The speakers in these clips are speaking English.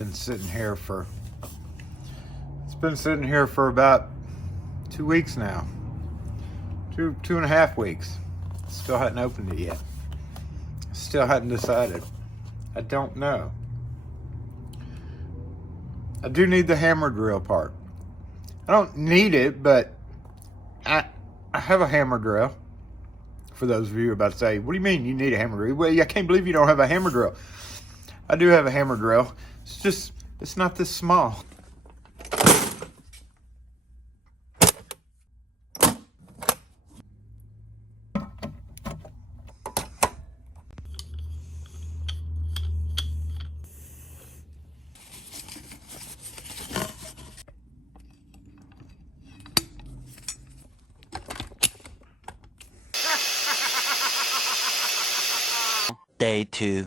been sitting here for about 2 weeks now. Two and a half weeks. Still hadn't opened it yet. Still hadn't decided. I don't know. I do need the hammer drill part. I don't need it, but I have a hammer drill. For those of you about to say, what do you mean you need a hammer drill? Well, I can't believe you don't have a hammer drill. I do have a hammer drill. It's not this small. Day 2.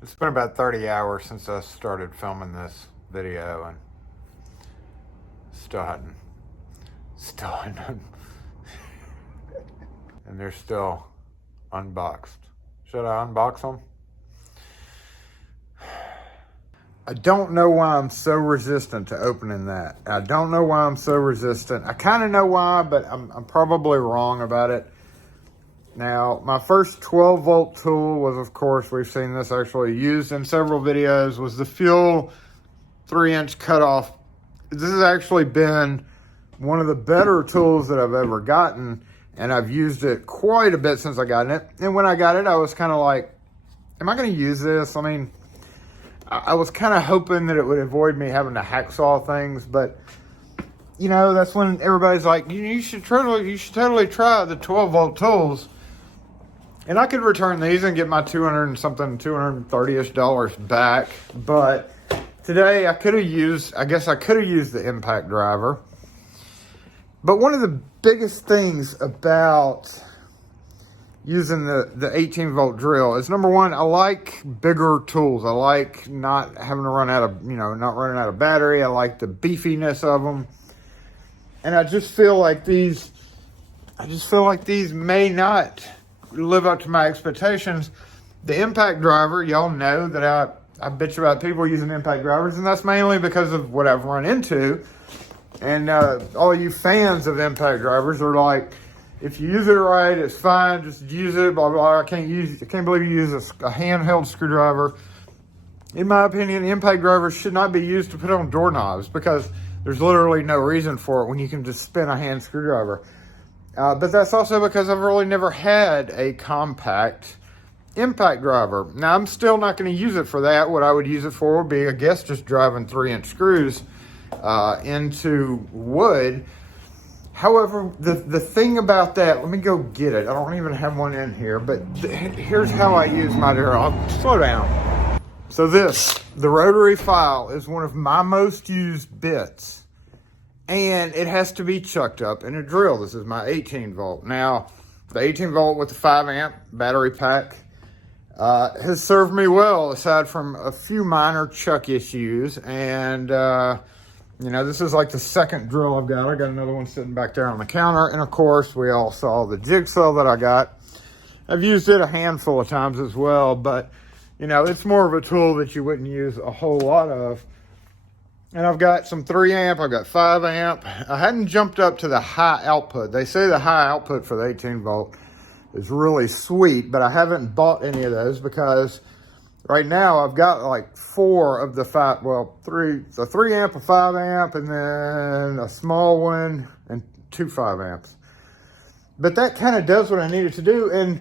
It's been about 30 hours since I started filming this video and still hadn't. And they're still unboxed. Should I unbox them? I don't know why I'm so resistant to opening that. I don't know why I'm so resistant. I kind of know why, but I'm probably wrong about it. Now, my first 12-volt tool was, of course, we've seen this actually used in several videos, was the Fuel 3-inch Cutoff. This has actually been one of the better tools that I've ever gotten, and I've used it quite a bit since I got it. And when I got it, I was kind of like, am I going to use this? I mean, I was kind of hoping that it would avoid me having to hacksaw things, but you know, that's when everybody's like, you should totally try the 12-volt tools. And I could return these and get my $230-ish back. But today I could have used the impact driver. But one of the biggest things about using the 18-volt drill is, number one, I like bigger tools. I like not having to not running out of battery. I like the beefiness of them. And I just feel like these may not live up to my expectations. The impact driver, y'all know that I bitch about people using impact drivers, and that's mainly because of what I've run into. And all you fans of impact drivers are like, if you use it right, it's fine, just use it, blah, blah. I can't believe you use a handheld screwdriver. In my opinion, impact drivers should not be used to put on doorknobs, because there's literally no reason for it when you can just spin a hand screwdriver. But that's also because I've really never had a compact impact driver. Now, I'm still not going to use it for that. What I would use it for would be, I guess, just driving 3-inch screws into wood. However, the thing about that, let me go get it. I don't even have one in here, but here's how I use my drill. I'll slow down. So the rotary file is one of my most used bits. And it has to be chucked up in a drill. This is my 18-volt. Now, the 18-volt with the 5-amp battery pack has served me well, aside from a few minor chuck issues. And, this is like the second drill I've got. I got another one sitting back there on the counter. And, of course, we all saw the jigsaw that I got. I've used it a handful of times as well. But, it's more of a tool that you wouldn't use a whole lot of. And I've got some 3-amp, I've got 5-amp. I hadn't jumped up to the high output. They say the high output for the 18-volt is really sweet, but I haven't bought any of those because right now I've got like 4 of the 3, the 3-amp, a 5-amp, and then a small one and 2 5-amps. But that kind of does what I needed to do. And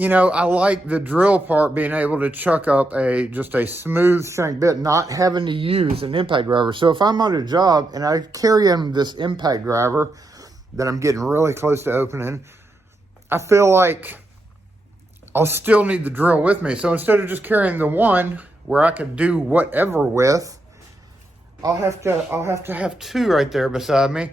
I like the drill part, being able to chuck up just a smooth shank bit, not having to use an impact driver. So if I'm on a job and I carry in this impact driver that I'm getting really close to opening, I feel like I'll still need the drill with me. So instead of just carrying the one where I can do whatever with, I'll have to have 2 right there beside me.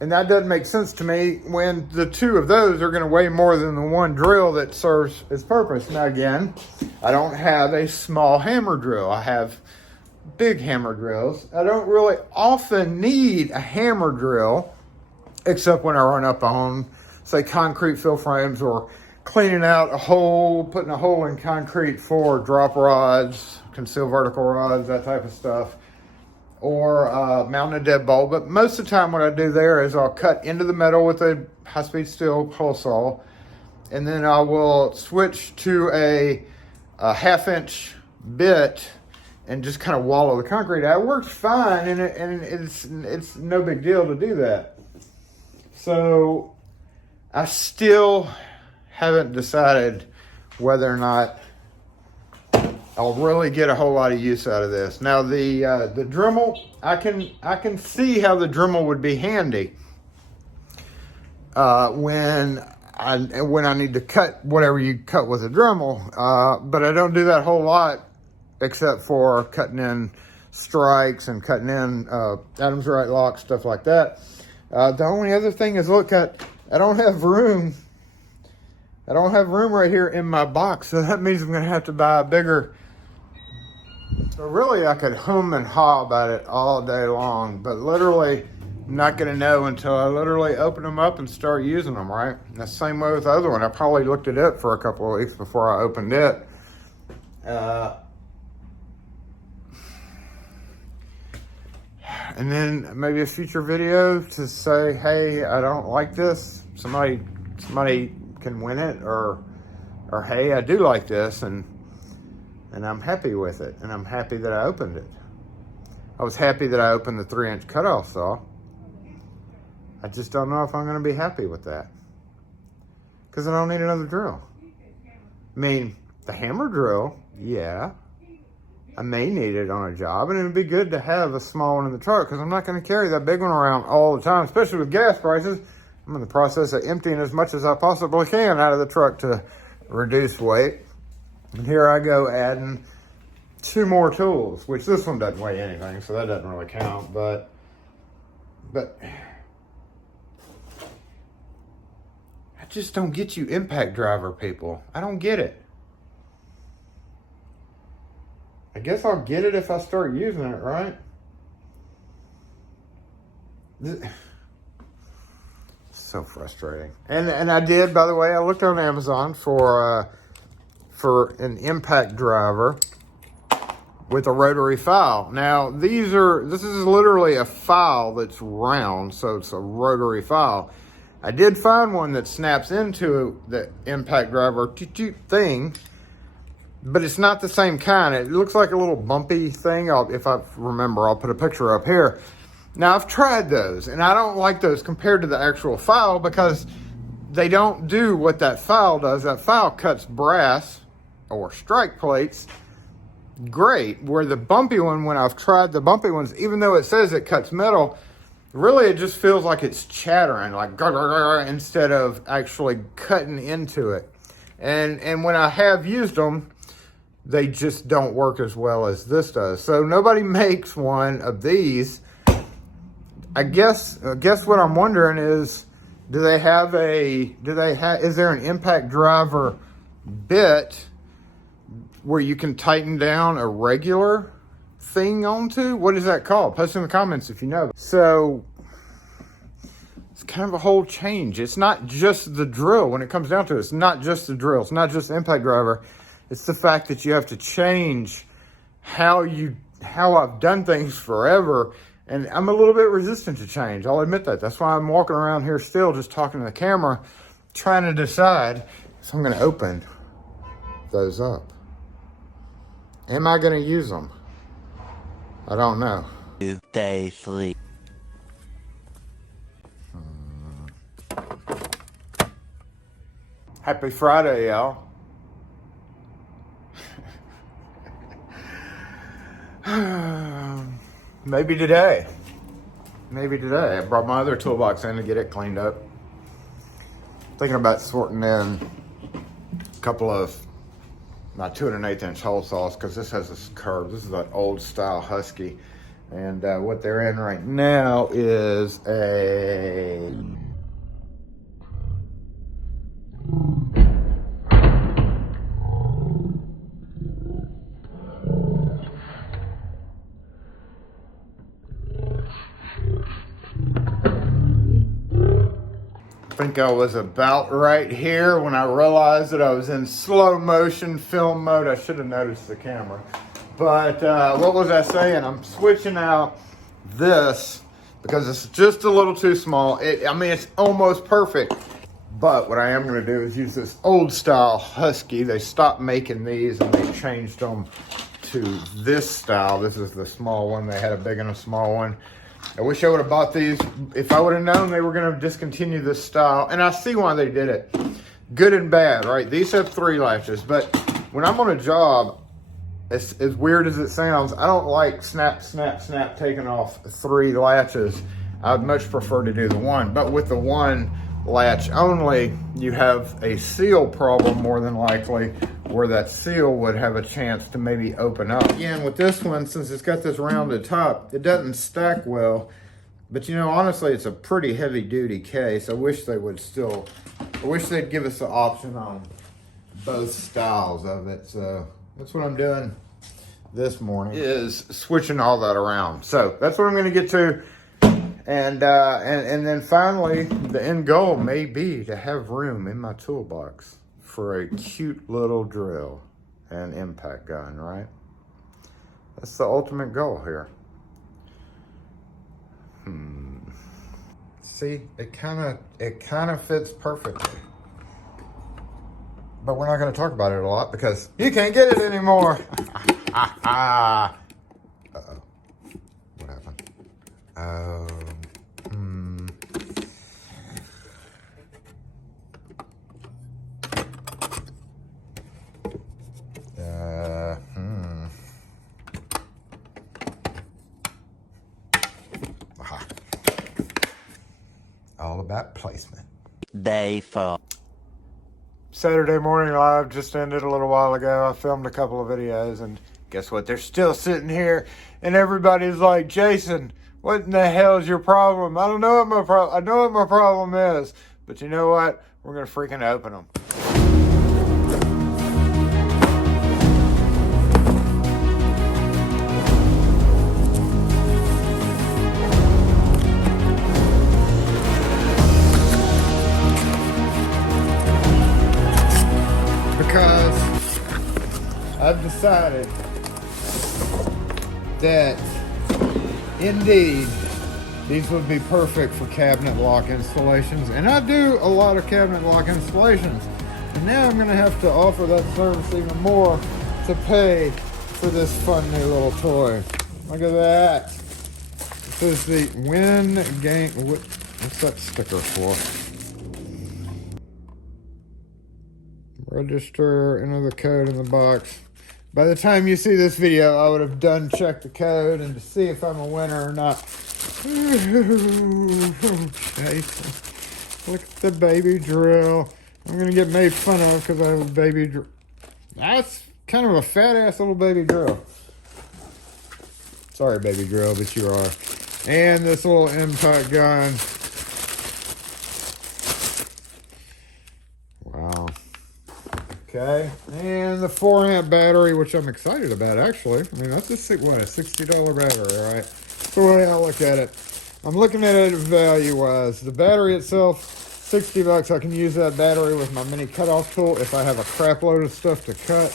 And that doesn't make sense to me when the 2 of those are going to weigh more than the one drill that serves its purpose. Now, again, I don't have a small hammer drill. I have big hammer drills. I don't really often need a hammer drill, except when I run up on, say, concrete fill frames or cleaning out a hole, putting a hole in concrete for drop rods, concealed vertical rods, that type of stuff, or mounting a deadbolt. But most of the time what I do there is I'll cut into the metal with a high-speed steel hole saw, and then I will switch to a 1/2-inch bit and just kind of wallow the concrete out. It works fine, and it's no big deal to do that. So I still haven't decided whether or not I'll really get a whole lot of use out of this. Now the Dremel, I can see how the Dremel would be handy when I need to cut whatever you cut with a Dremel, but I don't do that whole lot except for cutting in strikes and cutting in Adam's right lock, stuff like that. The only other thing is, look, I don't have room. I don't have room right here in my box, so that means I'm going to have to buy a bigger. So really, I could hum and haw about it all day long, but literally I'm not going to know until I literally open them up and start using them, right? And the same way with the other one. I probably looked at it for a couple of weeks before I opened it. And then maybe a future video to say, hey, I don't like this. Somebody can win it, or hey, I do like this, and I'm happy with it, and I'm happy that I opened it. I was happy that I opened the 3-inch cutoff saw. I just don't know if I'm going to be happy with that, because I don't need another drill. I mean, the hammer drill, yeah, I may need it on a job, and it'd be good to have a small one in the truck, because I'm not going to carry that big one around all the time, especially with gas prices. I'm in the process of emptying as much as I possibly can out of the truck to reduce weight. And here I go adding 2 more tools, which this one doesn't weigh anything, so that doesn't really count, but I just don't get you impact driver people. I don't get it. I guess I'll get it if I start using it, right? So frustrating. And I did, by the way, I looked on Amazon for an impact driver with a rotary file. Now, this is literally a file that's round, so it's a rotary file. I did find one that snaps into the impact driver thing, but it's not the same kind. It looks like a little bumpy thing. If I remember, I'll put a picture up here. Now, I've tried those, and I don't like those compared to the actual file, because they don't do what that file does. That file cuts brass or strike plates great, where the bumpy one, when I've tried the bumpy ones, even though it says it cuts metal, really it just feels like it's chattering, like instead of actually cutting into it. And when I have used them, they just don't work as well as this does. So nobody makes one of these. I guess what I'm wondering is, is there an impact driver bit where you can tighten down a regular thing onto? What is that called? Post in the comments if you know. So it's kind of a whole change. It's not just the drill. When it comes down to it, it's not just the drill. It's not just the impact driver. It's the fact that you have to change how I've done things forever. And I'm a little bit resistant to change. I'll admit that. That's why I'm walking around here still just talking to the camera, trying to decide. So I'm going to open those up. Am I going to use them? I don't know. 2 days later. Happy Friday, y'all. Maybe today. I brought my other toolbox in to get it cleaned up. Thinking about sorting in a couple of my 2 1/8-inch hole saws, because this has this curve. This is an old style Husky. And what they're in right now is a I think I was about right here when I realized that I was in slow motion film mode. I should have noticed the camera. But what was I saying? I'm switching out this because it's just a little too small. I mean, it's almost perfect. But what I am going to do is use this old style Husky. They stopped making these and they changed them to this style. This is the small one. They had a big and a small one. I wish I would have bought these if I would have known they were going to discontinue this style. And I see why they did it. Good and bad, right? These have 3 latches. But when I'm on a job, as weird as it sounds, I don't like snap, snap, snap taking off 3 latches. I'd much prefer to do the one. But with the one latch only, you have a seal problem more than likely, where that seal would have a chance to maybe open up. Again, with this one, since it's got this rounded top, it doesn't stack well. But you know, honestly, it's a pretty heavy duty case. I wish they'd give us the option on both styles of it. So that's what I'm doing this morning, is switching all that around. So that's what I'm going to get to. And then finally, the end goal may be to have room in my toolbox for a cute little drill and impact gun, right? That's the ultimate goal here. See, it kind of fits perfectly. But we're not going to talk about it a lot because you can't get it anymore. Uh-oh. What happened? All about placement. Day 4. Saturday morning live just ended a little while ago. I filmed a couple of videos and guess what? They're still sitting here and everybody's like, Jason, what in the hell is your problem? I don't know what my problem. I know what my problem is, but you know what? We're gonna freaking open them. Because I've decided that indeed these would be perfect for cabinet lock installations, and I do a lot of cabinet lock installations, and now I'm going to have to offer that service even more to pay for this fun new little toy. Look at that. This is the Win Game. What's that sticker for? Register, enter the code in the box. By the time you see this video, I would have done checked the code and to see if I'm a winner or not. Okay. Look at the baby drill. I'm going to get made fun of because I have a baby drill. That's kind of a fat ass little baby drill. Sorry, baby drill, but you are. And this little impact gun. Wow. Okay, and the 4-amp battery, which I'm excited about, actually. I mean, that's a $60 battery, right? That's the way I look at it. I'm looking at it value-wise. The battery itself, $60. I can use that battery with my mini cutoff tool if I have a crap load of stuff to cut.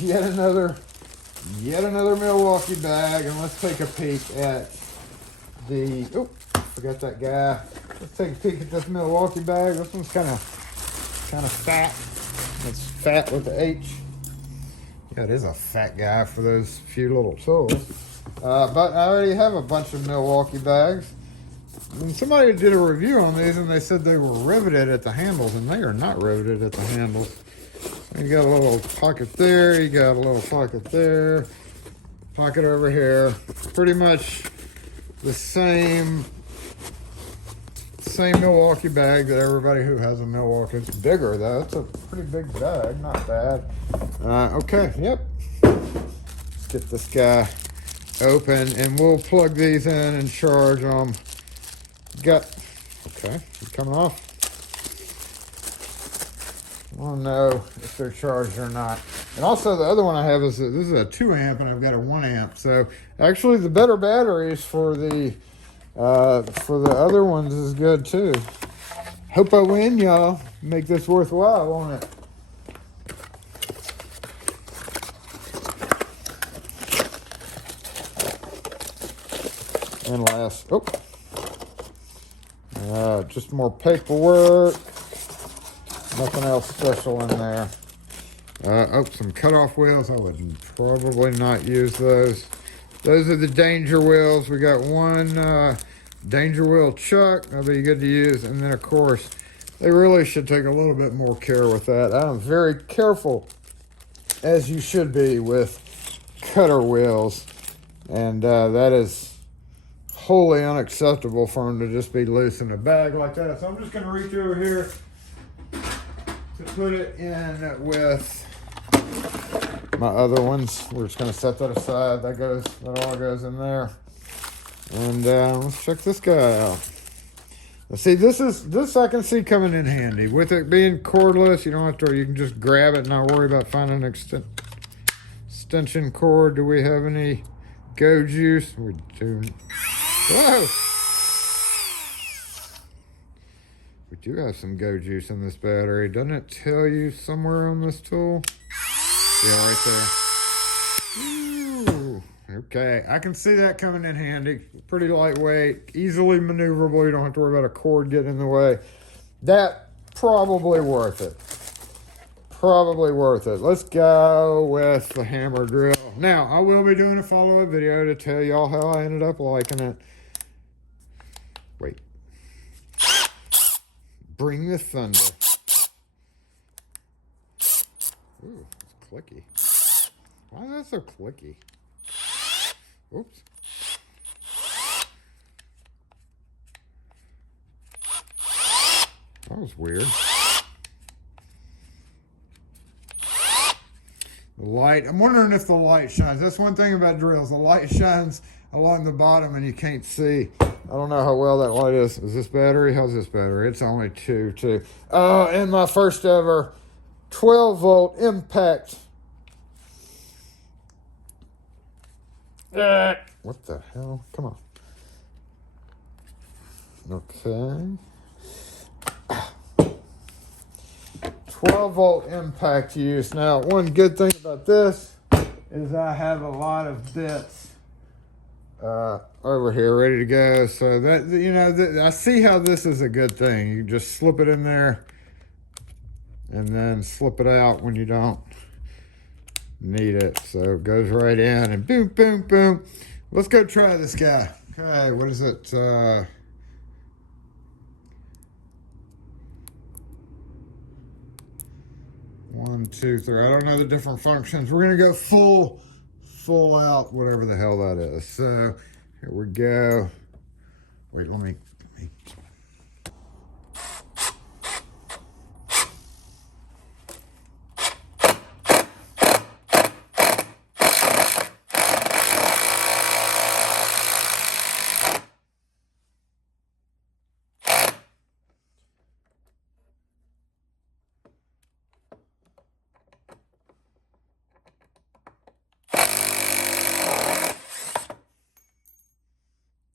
Yet another Milwaukee bag, and let's take a peek at the, oh, forgot that guy. Let's take a peek at this Milwaukee bag. This one's kind of fat. It's fat with the H. Yeah, it is a fat guy for those few little tools. But I already have a bunch of Milwaukee bags. And somebody did a review on these and they said they were riveted at the handles, and they are not riveted at the handles. So you got a little pocket there, you got a little pocket there, pocket over here. Pretty much the same Milwaukee bag that everybody who has a Milwaukee. It's bigger though. It's a pretty big bag. Not bad. Okay. Yep. Let's get this guy open and we'll plug these in and charge them. Okay. Coming off. I don't know if they're charged or not. And also the other one I have is this is a 2-amp and I've got a 1-amp. So actually the better batteries for the For the other ones is good too. Hope I win, y'all. Make this worthwhile, won't it? And last, just more paperwork. Nothing else special in there. Some cutoff wheels. I would probably not use those. Those are the danger wheels. We got one danger wheel chuck. That'll be good to use. And then, of course, they really should take a little bit more care with that. I'm very careful, as you should be, with cutter wheels. And that is wholly unacceptable for them to just be loose in a bag like that. So I'm just going to reach over here to put it in with my other ones. We're just going to set that aside. That all goes in there. And let's check this guy out. Let's see, this I can see coming in handy. With it being cordless, you don't have to, you can just grab it and not worry about finding an extension cord. Do we have any go juice? We do. Whoa! We do have some go juice in this battery. Doesn't it tell you somewhere on this tool? Yeah, right there. Ooh, okay, I can see that coming in handy. Pretty lightweight, easily maneuverable. You don't have to worry about a cord getting in the way. That probably worth it. Probably worth it. Let's go with the hammer drill. Now, I will be doing a follow-up video to tell y'all how I ended up liking it. Wait. Bring the thunder. Ooh, it's clicky. Why is that so clicky? Oops. That was weird. The light, I'm wondering if the light shines. That's one thing about drills. The light shines along the bottom and you can't see. I don't know how well that light is. Is this battery? How's this battery? It's only 2. And my first ever 12 volt impact. What the hell? Come on. Okay. 12 volt impact use. Now, one good thing about this is I have a lot of bits over here ready to go. So that, you know, I see how this is a good thing. You just slip it in there and then slip it out when you don't need it. So it goes right in and boom, boom, boom. Let's go try this guy. Okay, what is it? 1, 2, 3. I don't know the different functions. We're gonna go full out, whatever the hell that is. So here we go. Wait, let me.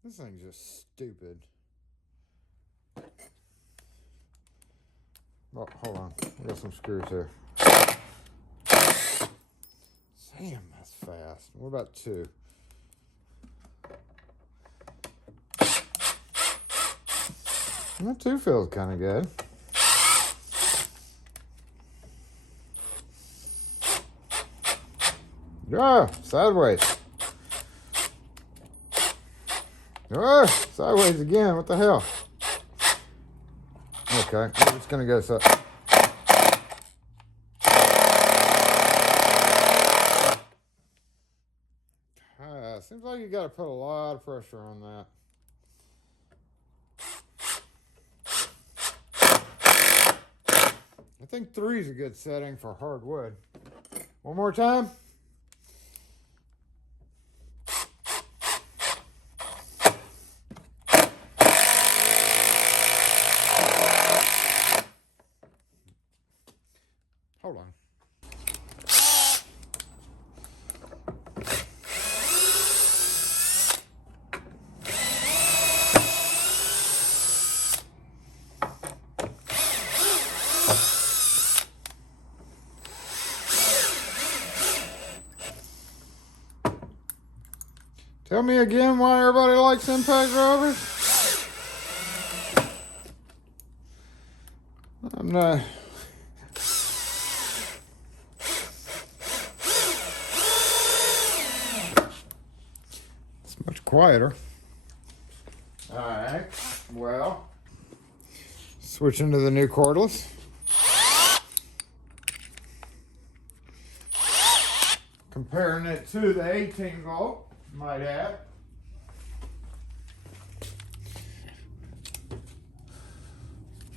This thing's just stupid. Oh, hold on. I got some screws here. Damn, that's fast. What about 2? That 2 feels kind of good. Ah, sideways. Oh, sideways again. What the hell? Okay, I'm just gonna go so. Seems like you gotta put a lot of pressure on that. I think 3 is a good setting for hardwood. One more time. Hold on. Tell me again why everybody likes impact drivers. I'm not. It's much quieter. All right. Well, switching to the new cordless. Comparing it to the 18 volt, might add.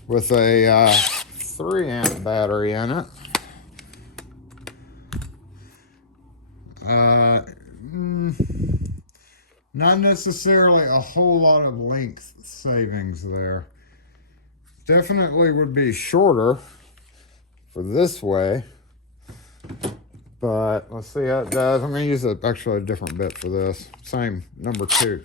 With a 3 amp battery in it. Not necessarily a whole lot of length savings there. Definitely would be shorter for this way. But let's see how it does. I'm going to use actually a different bit for this. Same number 2.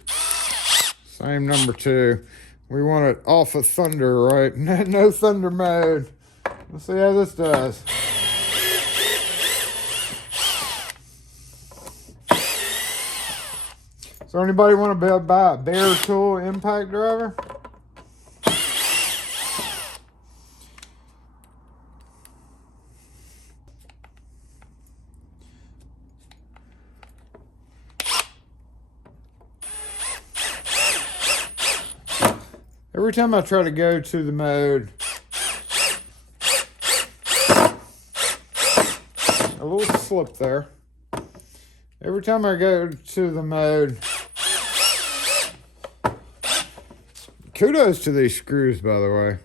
Same number 2. We want it off of thunder, right? No thunder mode. Let's see how this does. So anybody want to buy a Rotary Tool impact driver? Every time I try to go to the mode, a little slip there. Every time I go to the mode, kudos to these screws, by the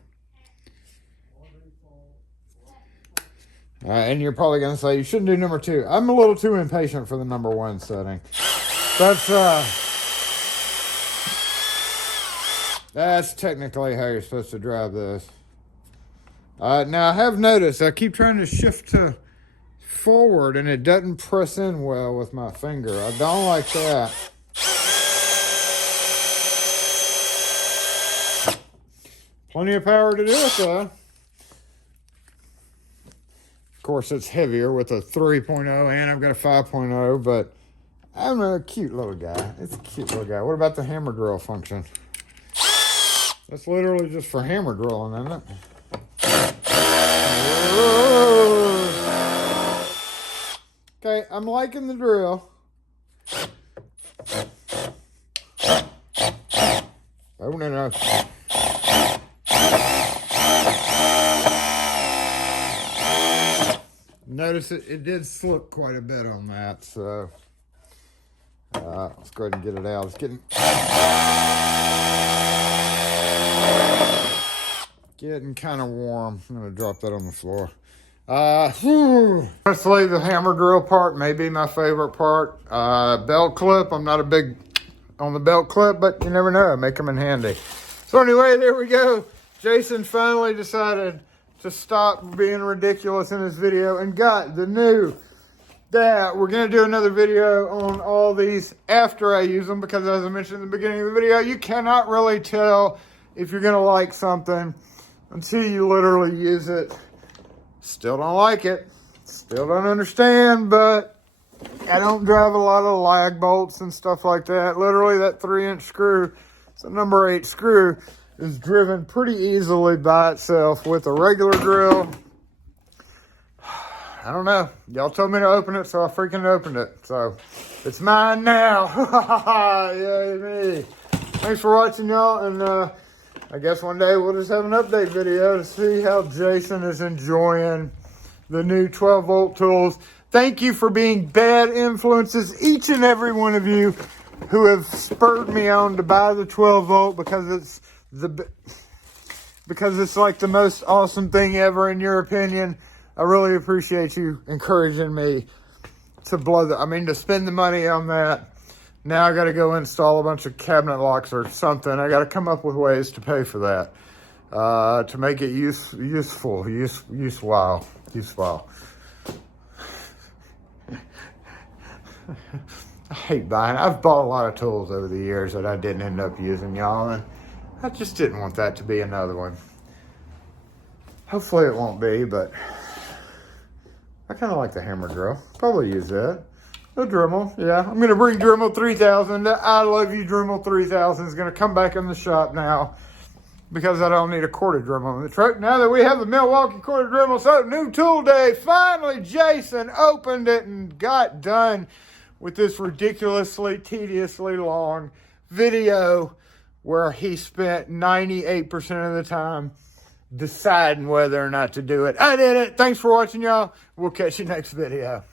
way. And you're probably going to say, you shouldn't do number 2. I'm a little too impatient for the number 1 setting. That's technically how you're supposed to drive this. Now, I have noticed I keep trying to shift to forward and it doesn't press in well with my finger. I don't like that. Plenty of power to do it, though. Of course, it's heavier with a 3.0 and I've got a 5.0, but I'm a cute little guy. It's a cute little guy. What about the hammer drill function? That's literally just for hammer drilling, isn't it? Okay, I'm liking the drill. Oh, no. Notice it did slip quite a bit on that, so let's go ahead and get it out. It's getting kind of warm. I'm going to drop that on the floor. Honestly, the hammer drill part may be my favorite part. Belt clip, I'm not a big on the belt clip, but you never know. Make them in handy. So anyway, there we go. Jason finally decided to stop being ridiculous in his video and got the new that we're going to do another video on all these after I use them, because as I mentioned in the beginning of the video, you cannot really tell if you're going to like something until you literally use it. Still don't like it. Still don't understand, but I don't drive a lot of lag bolts and stuff like that. Literally that 3-inch screw, it's a number 8 screw, is driven pretty easily by itself with a regular drill. I don't know. Y'all told me to open it, so I freaking opened it. So it's mine now. Yay me. Thanks for watching, y'all, and I guess one day we'll just have an update video to see how Jason is enjoying the new 12-volt tools. Thank you for being bad influences, each and every one of you who have spurred me on to buy the 12-volt because it's like the most awesome thing ever in your opinion. I really appreciate you encouraging me to spend the money on that. Now I got to go install a bunch of cabinet locks or something. I got to come up with ways to pay for that, to make it useful. I hate buying. I've bought a lot of tools over the years that I didn't end up using, y'all, and I just didn't want that to be another one. Hopefully it won't be, but I kind of like the hammer drill. Probably use that. A Dremel, yeah. I'm going to bring Dremel 3000. The I Love You Dremel 3000 is going to come back in the shop now because I don't need a quarter Dremel in the truck. Now that we have the Milwaukee quarter Dremel, so new tool day. Finally, Jason opened it and got done with this ridiculously, tediously long video where he spent 98% of the time deciding whether or not to do it. I did it. Thanks for watching, y'all. We'll catch you next video.